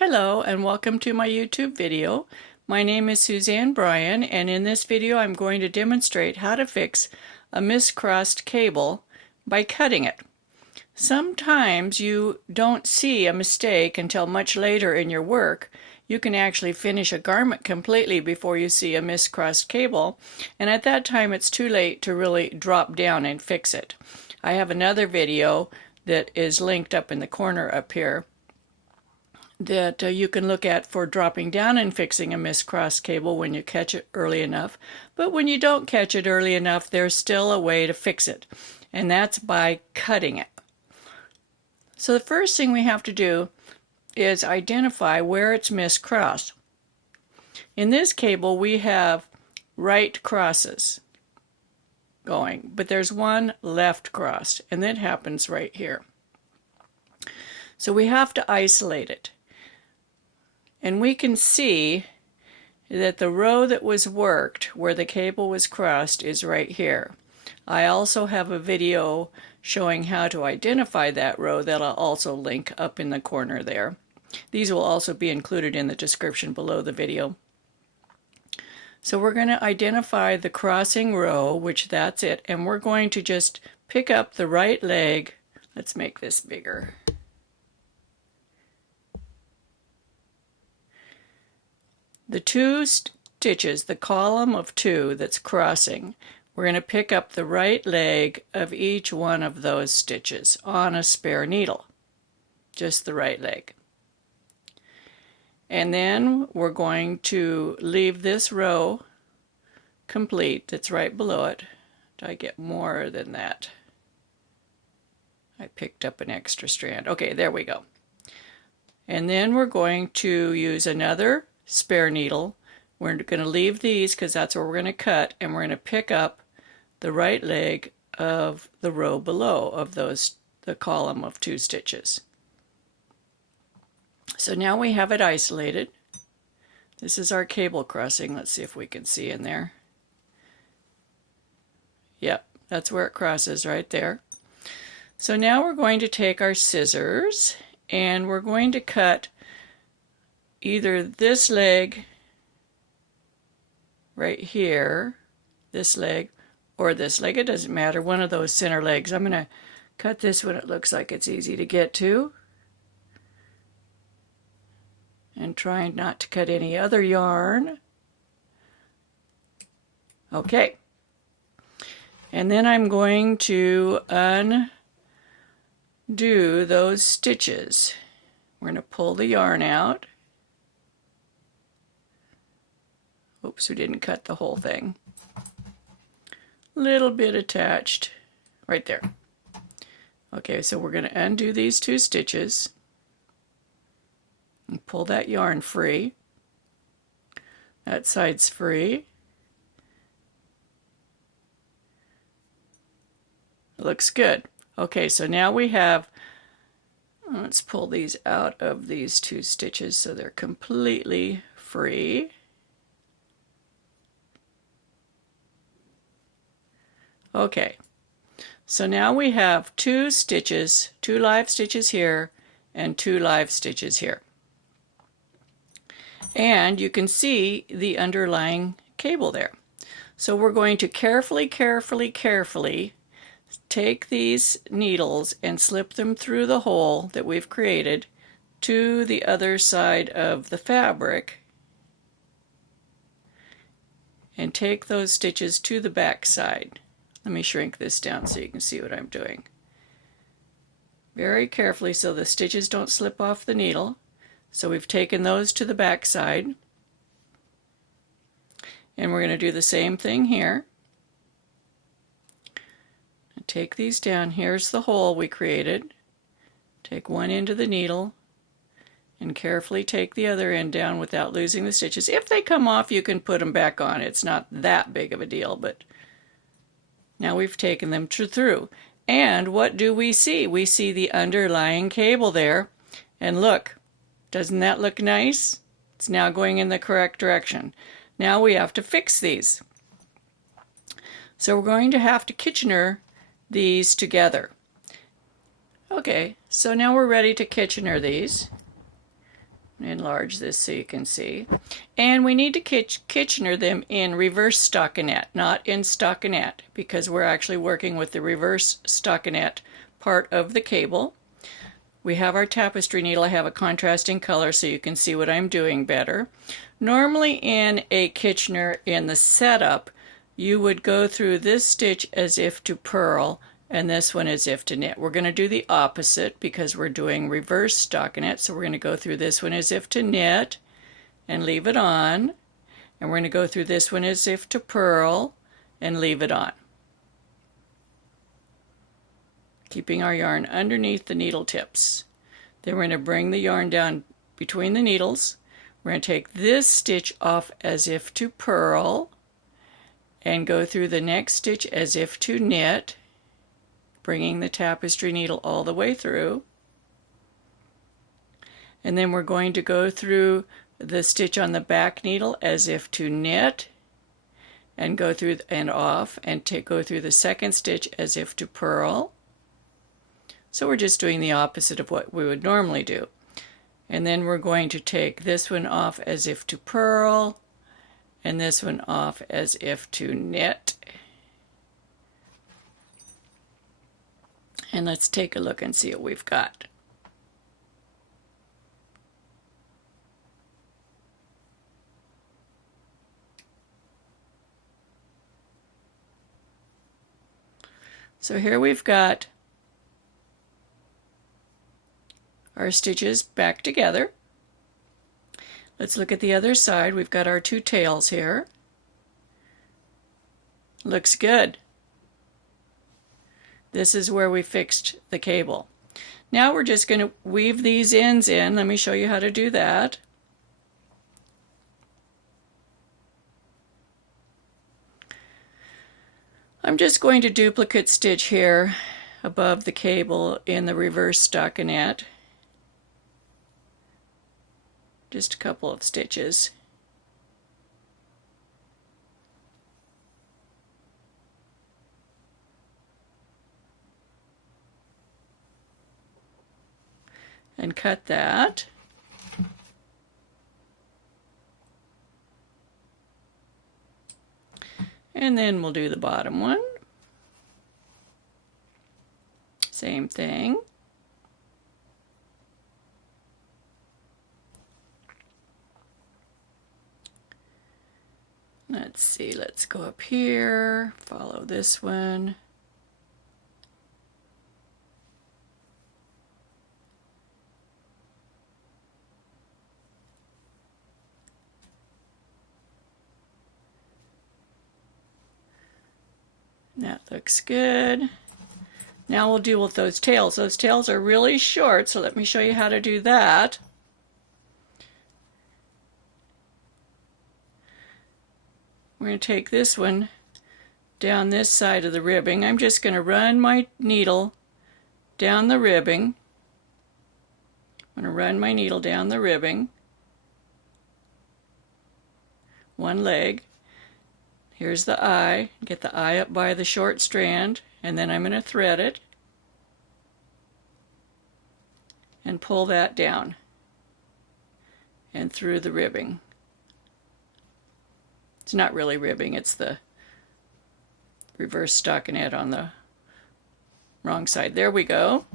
Hello and welcome to my YouTube video. My name is Suzanne Bryan, and in this video I'm going to demonstrate how to fix a miscrossed cable by cutting it. Sometimes you don't see a mistake until much later in your work. You can actually finish a garment completely before you see a miscrossed cable, and at that time it's too late to really drop down and fix it. I have another video that is linked up in the corner up here that you can look at for dropping down and fixing a miscrossed cable when you catch it early enough. But when you don't catch it early enough, there's still a way to fix it, and that's by cutting it. So the first thing we have to do is identify where it's miscrossed. In this cable we have right crosses going, but there's one left crossed, and that happens right here. So we have to isolate it. And we can see that the row that was worked where the cable was crossed is right here. I also have a video showing how to identify that row that I'll also link up in the corner there. These will also be included in the description below the video. So we're going to identify the crossing row, which that's it, and we're going to just pick up the right leg. Let's make this bigger. The two stitches, the column of two that's crossing, we're going to pick up the right leg of each one of those stitches on a spare needle, just the right leg. And then we're going to leave this row complete that's right below it. Did I get more than that? I picked up an extra strand. Okay, there we go. And then we're going to use another spare needle. We're going to leave these because that's where we're going to cut, and we're going to pick up the right leg of the row below of the column of two stitches. So now we have it isolated. This is our cable crossing. Let's see if we can see in there. Yep, that's where it crosses right there. So now we're going to take our scissors and we're going to cut either this leg right here, this leg, or this leg. It doesn't matter, one of those center legs. I'm going to cut this when it looks like it's easy to get to, and trying not to cut any other yarn. Okay, and then I'm going to undo those stitches. We're going to pull the yarn out. Oops, we didn't cut the whole thing. Little bit attached right there. Okay, so we're going to undo these two stitches and pull that yarn free. That side's free. Looks good. Okay, so now we have, let's pull these out of these two stitches so they're completely free. Okay, so now we have two stitches, two live stitches here and two live stitches here. And you can see the underlying cable there. So we're going to carefully take these needles and slip them through the hole that we've created to the other side of the fabric, and take those stitches to the back side. Let me shrink this down so you can see what I'm doing. Very carefully so the stitches don't slip off the needle. So we've taken those to the back side. And we're going to do the same thing here. Take these down. Here's the hole we created. Take one end of the needle and carefully take the other end down without losing the stitches. If they come off, you can put them back on. It's not that big of a deal, but now we've taken them through. And what do we see? We see the underlying cable there. And look, doesn't that look nice? It's now going in the correct direction. Now we have to fix these. So we're going to have to Kitchener these together. Okay, so now we're ready to Kitchener these. Enlarge this so you can see. And we need to Kitchener them in reverse stockinette, not in stockinette, because we're actually working with the reverse stockinette part of the cable. We have our tapestry needle. I have a contrasting color so you can see what I'm doing better. Normally in a Kitchener in the setup, you would go through this stitch as if to purl and this one as if to knit. We're going to do the opposite because we're doing reverse stockinette, so we're going to go through this one as if to knit and leave it on, and we're going to go through this one as if to purl and leave it on, keeping our yarn underneath the needle tips. Then we're going to bring the yarn down between the needles. We're going to take this stitch off as if to purl and go through the next stitch as if to knit, bringing the tapestry needle all the way through. And then we're going to go through the stitch on the back needle as if to knit and go through and off and go through the second stitch as if to purl. So we're just doing the opposite of what we would normally do. And then we're going to take this one off as if to purl and this one off as if to knit. And let's take a look and see what we've got. So here we've got our stitches back together. Let's look at the other side. We've got our two tails here. Looks good. This is where we fixed the cable. Now we're just going to weave these ends in. Let me show you how to do that. I'm just going to duplicate stitch here above the cable in the reverse stockinette. Just a couple of stitches. And cut that. And then we'll do the bottom one. Same thing. Let's see, let's go up here, follow this one. That looks good. Now we'll deal with those tails. Those tails are really short, so let me show you how to do that. We're going to take this one down this side of the ribbing. I'm just going to run my needle down the ribbing. I'm going to run my needle down the ribbing. One leg. Here's the eye. Get the eye up by the short strand, and then I'm going to thread it and pull that down and through the ribbing. It's not really ribbing, it's the reverse stockinette on the wrong side. There we go.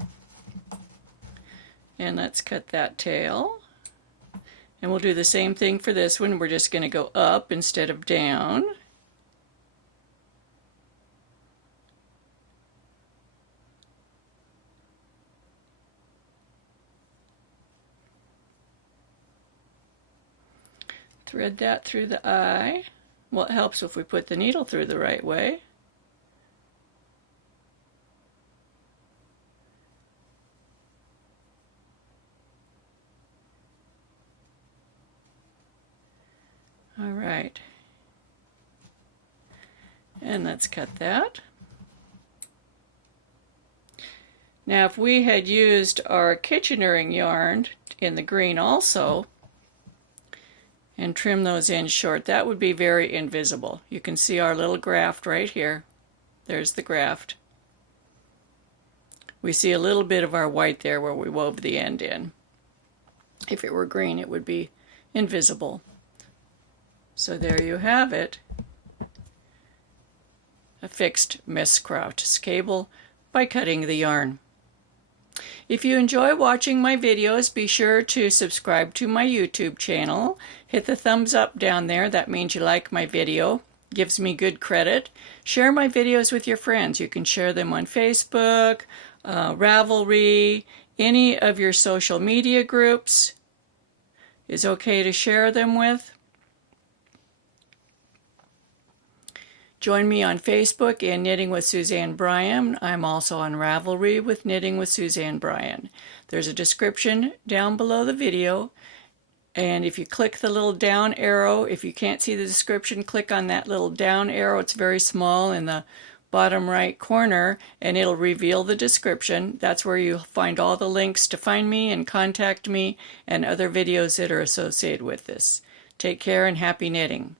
And let's cut that tail. And we'll do the same thing for this one. We're just going to go up instead of down. Thread that through the eye. Well, it helps if we put the needle through the right way. All right. And let's cut that. Now, if we had used our Kitchenering yarn in the green also, and trim those ends short, that would be very invisible. You can see our little graft right here. There's the graft. We see a little bit of our white there where we wove the end in. If it were green, it would be invisible. So there you have it. A fixed Miss Crouch cable by cutting the yarn. If you enjoy watching my videos, be sure to subscribe to my YouTube channel. Hit the thumbs up down there. That means you like my video. Gives me good credit. Share my videos with your friends. You can share them on Facebook, Ravelry, any of your social media groups is okay to share them with. Join me on Facebook in Knitting with Suzanne Bryan. I'm also on Ravelry with Knitting with Suzanne Bryan. There's a description down below the video, and if you click the little down arrow, if you can't see the description, click on that little down arrow. It's very small in the bottom right corner, and it'll reveal the description. That's where you'll find all the links to find me and contact me and other videos that are associated with this. Take care and happy knitting.